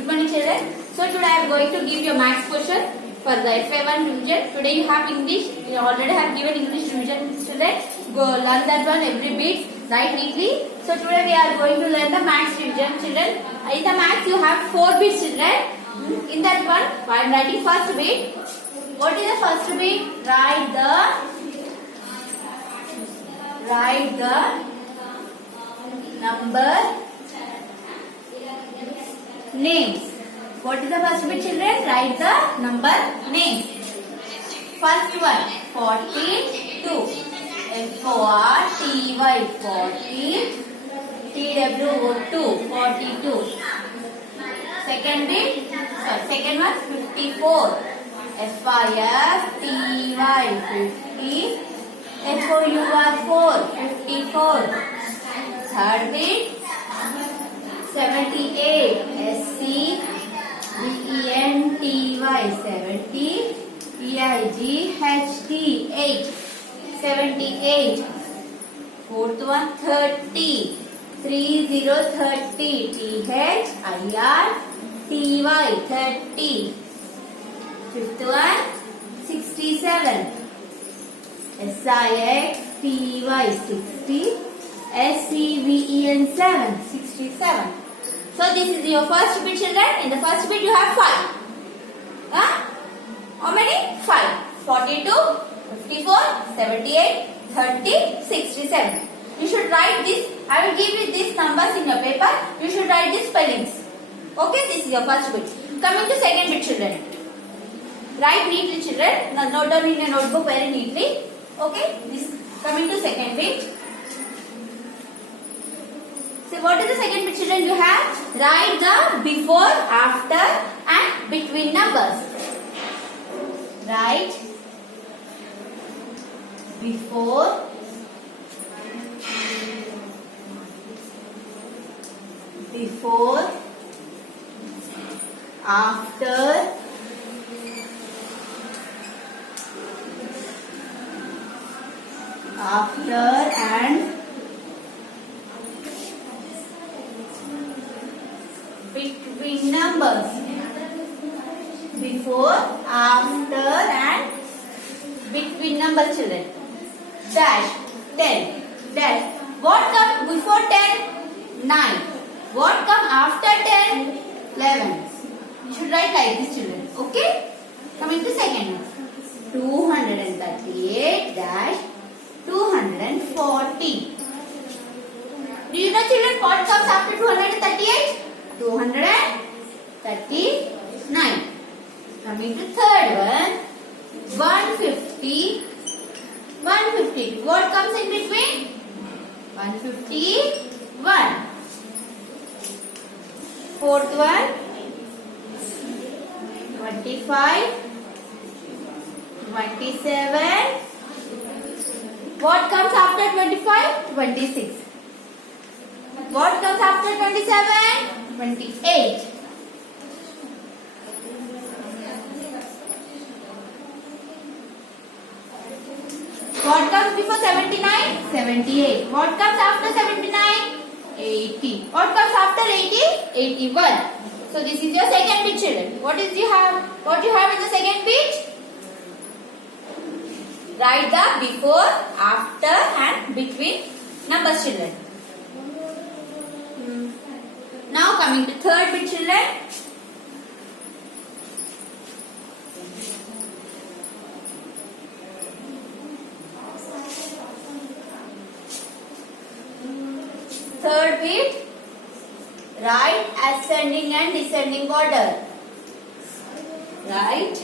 Good morning, children. So today I am going to give you a maths question for the FA1 revision. Today you have English. You already have given English revision today. Go learn that one every bit. Write neatly. So today we are going to learn the maths revision, children. In the maths you have 4 bits, children. In that one, I am writing first bit. What is the first bit? Write the number names. What is the first bit, children? Write the number names. First one, 42. F-O-R-T-Y, 40. T-W-O-2, 42. Second bit, second one, 54. F-I-F-T-Y, 50. F-O-U-R, 54. Third bit, 78. S-C-V-E-N-T-Y, 70. E-I-G-H-T, 8. 78. Fourth one, 30. 30, 30. T-H-I-R-T-Y, 30. Fifth one, 67. S-I-X-T-Y, 60. S-C-V-E-N, 7. 67. So this is your first bit, children. In the first bit you have 5. How many? 5. 42, 54, 78, 30, 67. You should write this. I will give you these numbers in your paper. You should write these spellings. Okay, this is your first bit. Coming to second bit, children. Write neatly, children. Now note down in your notebook very neatly. Okay, this coming to second bit. So what is the second bit, children? You have write the before, after and between numbers. Write before, after, and between numbers. Before, after and between numbers, children. Dash, 10, dash. What comes before 10? 9. What comes after 10? 11. You should write like this, children. Okay? Coming to second one. 238 dash 240. Do you know, children, what comes after 238? 239. Coming to third one. 150. 150. What comes in between? 151. Fourth one. 25. 27. What comes after 25? 26. What comes after 27? 28. What comes before 79? 78. What comes after 79? 80. What comes after 80? 81. So this is your second bit, children. What you have in the second bit? Write the before, after and between numbers, children. Now coming to third bit, children. Third bit, write ascending and descending order. Write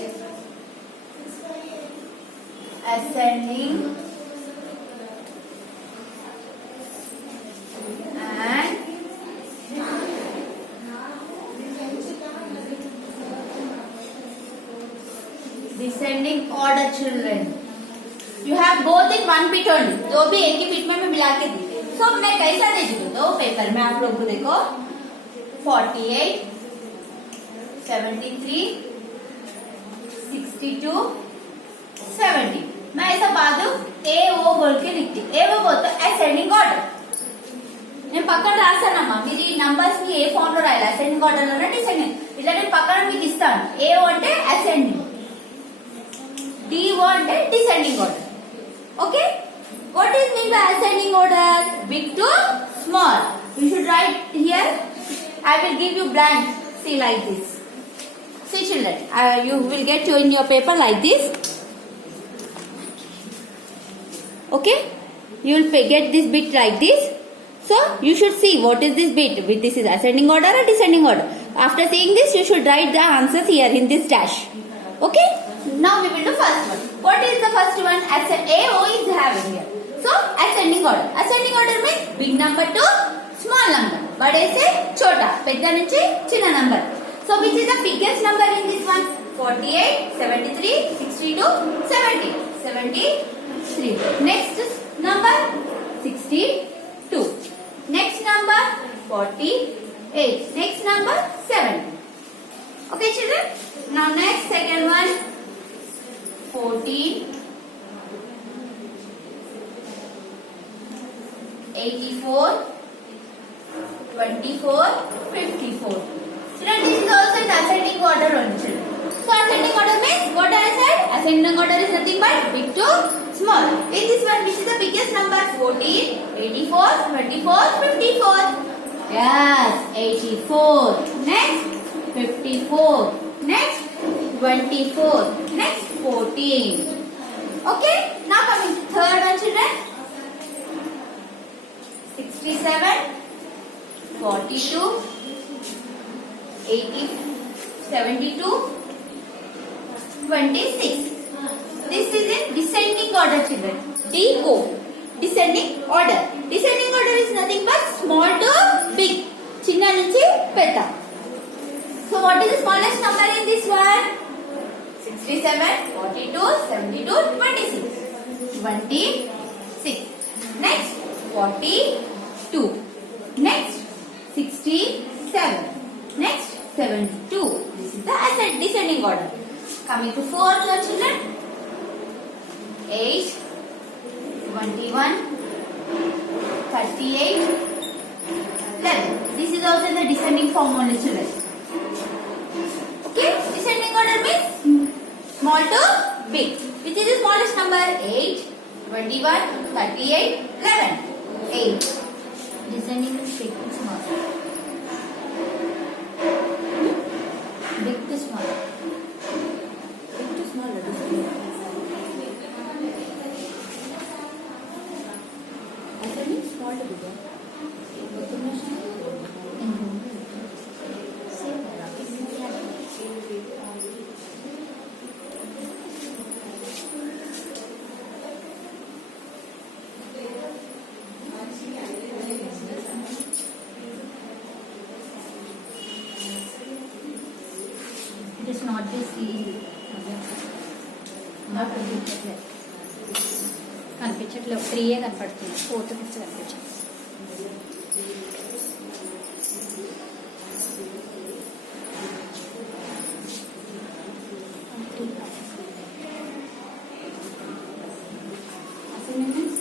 ascending and descending order, children. You have both in one bit only. दो भी एक ही bit में मैं मिला के दी. So मैं कैसा दे दूँ तो पेपर में आप लोग को देखो 48, 73, 62, 70. मैं ऐसा बाजू ए ओ बोल के लिखती. ए वो बोलते असेंडिंग ऑर्डर. నేను పక్కన రాసానమ్మా. మీరు ఈ నంబర్స్ ని ఏ ఫామ్ లో రాయాలి, అసెండింగ్ ఆర్డర్ లోనే డిసెండింగ్. ఇట్లా నేను పక్కన మీకు ఇస్తాను. ఏఓ అంటే అసెండింగ్, డిఓ అంటే descending order. Okay, what is mean by ascending order? Big to small. You should write here. I will give you blank. See like this. See children, you will get in your paper like this. Okay, you will get this bit like this. So you should see what is this bit. This is ascending order or descending order. After seeing this, you should write the answers here in this dash. Okay, now we will do first one. What is the first one? AO is having here. So ascending order. Ascending order means big number to small number. Bade se chota, pedda nunchi chinna number. So which is the biggest number in this one? 48, 73, 62, 70. 73. Next number 62. Next number 48. Next number 70. Okay children. Now next second one 14, 84, 24, 54. Children, this is also in ascending order only children. So ascending order means what I said? Ascending order is nothing but big to small. In this one, which is the biggest number? 14, 84, 24, 54. Yes, 84. Next 54. Next 24. Next 14. Okay. Now coming to third one children. 67, 42, 80, 72, 26. This is in descending order children. DO. Descending order. Descending order is nothing but small to big. Chinna nunchi pedda. So what is the smallest number in this one? 67, 42, 72, 26. 26. Next 42. Next 67. Next 72. This is the descending order. Coming to fourth one children. 8, 21, 38, 11. This is also the descending form only children. Okay, descending order means small to big. Which is the smallest number? 8, 21, 38, 11. 8. Descending is big to small. Big to small. Big to small. Ascending small to bigger. It is not this not కనిపించట్లేదు. 3 కనపడుతుంది. 4th 5th కనిపించట్లేదు.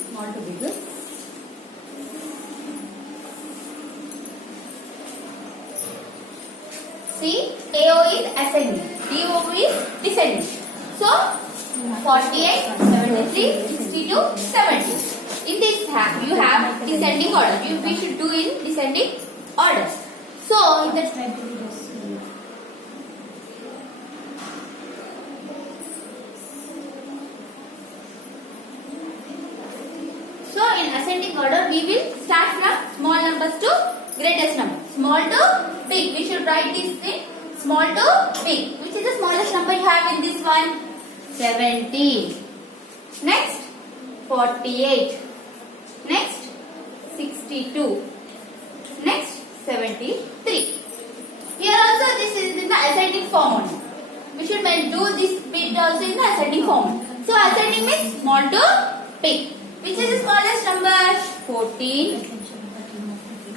Small to bigger. See, AO is ascending, DO is descending. So, 48, 73, 62, 70. In this you have descending order. We should do in descending order. So, in the in ascending order, we will start from small numbers to greatest number. Small to big. We should write this thing. Small to big. Which is the smallest number you have in this one? 70. Next, 48. Next, 62. Next, 73. Here also this is in the ascending form only. We should do this bit also in the ascending form. So ascending means small to big. Which is the smallest number? 14,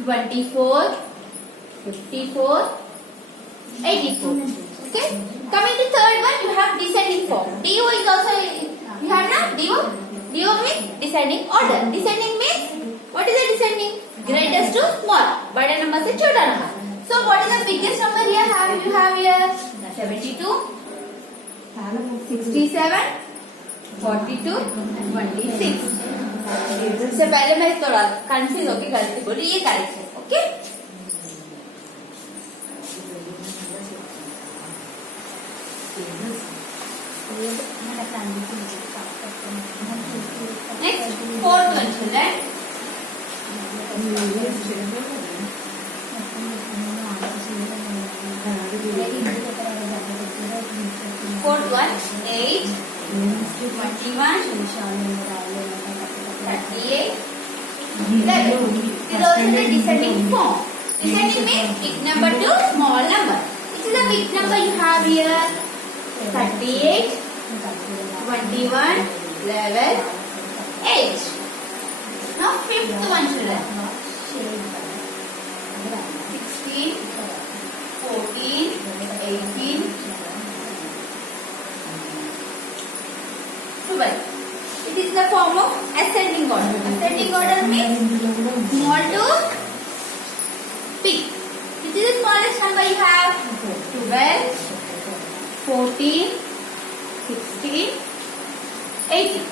24, 54, 84. Okay. Coming to third one, you have descending form. DO is also, you have now DO. DO means descending order. Descending means, what is the descending? Greatest to small. Bada number se chota number. So what is the biggest number here? You have here 72, 67, 42, 26. इससे पहले मैं थोड़ा confuse होके गलती बोली, ये correct है. Okay. Next, fourth one, children. Fourth one, 8, 21, 38, 11. This is also the descending form. Descending means big number to small number. Which is the big number you have here? 38, 21, 11, 8. Now fifth one, children. 16, 14, 18, 12. It is the form of ascending order. Ascending order means small to big. Which is the smallest number you have? 12, 14, 16, 18.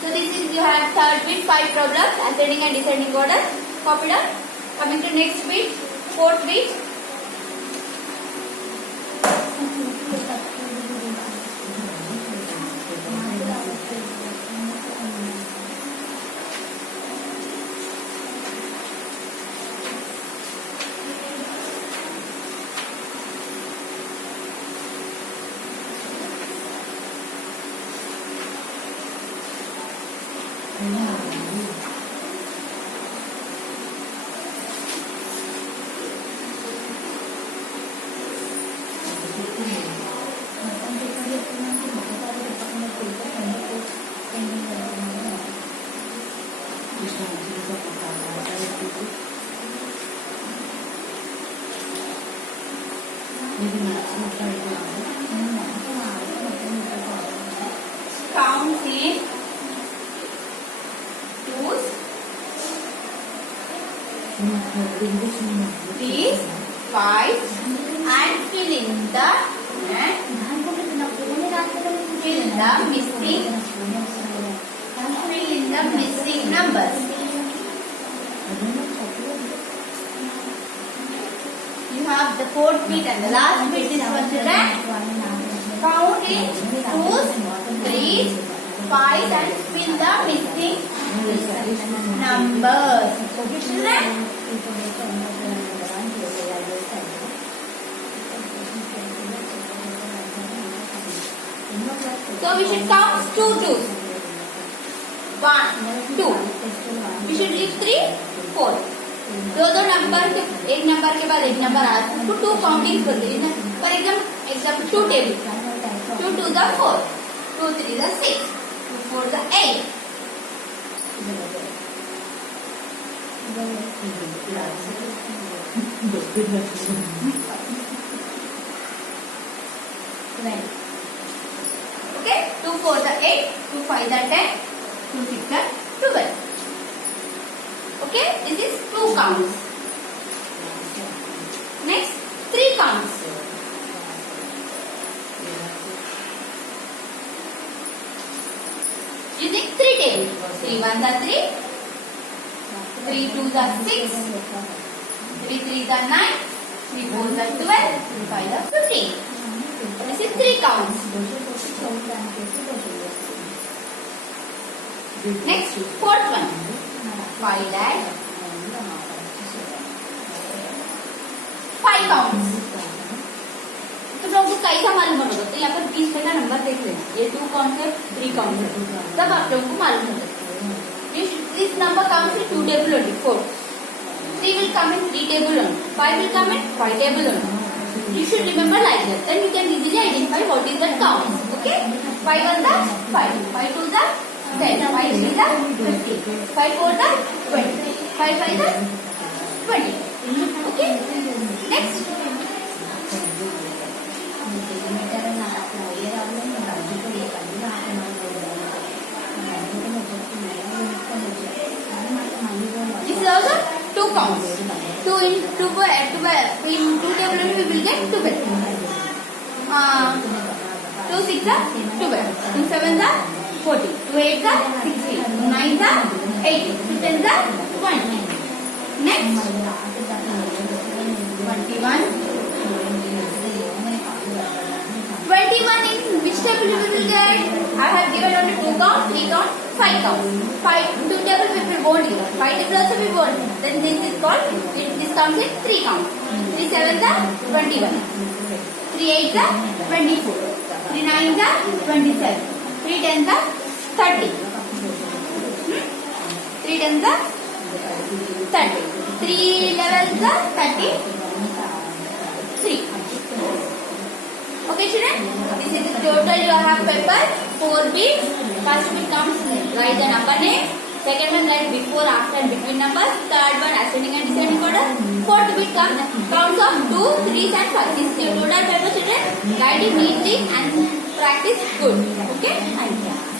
So this is, you have third bit, 5 problems, ascending and descending order. Copy down. Coming to next bit, fourth bit. Count in twos, threes, fives, and fill in the missing numbers. You have the fourth bit and the last bit is what children. Count in twos, threes, fives, and fill the missing numbers. Okay, children. So we should count 2 twos. 1, 2. We should leave 3, 4. दो number के एक number के बाद एक number आता है तो 2 counting करते हैं. For example 2 table, 2 2 the 4, 2 3 the 6, 2 4 the 8. Okay, 2 4 the 8, 2 5 the 10, 2 6 the 12. Okay, this is 2 counts. Next, 3 counts. Using 3 tables. 3 1 the 3, 3 2 the 6, 3 3 the 9, 3 4 the 12, 3 5 the 15. This is 3 counts. Next, fourth one. 5 lakh. 5 counts. तो लोगों को कैसा मालूम होगा? तो यहाँ पर 20 का नंबर देख लेना. ये 2 काउंट है, 3 काउंट है. तब आप लोगों को मालूम होगा. This number comes in 2 table only. 4. 3 will come in 3 table only. 5 will come in 5 table only. You should remember like that. Then you can easily identify what is that count. Okay? 5 1 the 5, 5 2 the 10, 5 3 the 15, 5 4 the 20, 5 5 the 20. Okay? Next. This is also 2 counts. 2 in 2 in 2 table only we will get 12. 2 6 are 12. 2 7 are 40. 2 8 are 60. 2 9 are 80. 2 10 are 20. Next 21 in which table we will get? I have given only 2 count, 3 count, 5 count. 2 table we will won't give. 5 table also we won't. Then this is called, this counts in 3 count. 3 7 are 21. 3 8 are 24. 3 9 are 27. 3 10 are 30. 3 10 are 30. 3 11 are 33. Okay children, this is the total you have paper, 4 bits. First bit comes, write the number name. Second one write before, after and between numbers. Third one ascending and descending order. Fourth bit counts of 2, 3 and 5. This is your total paper children. Write it neatly and practice good. Okay, thank you.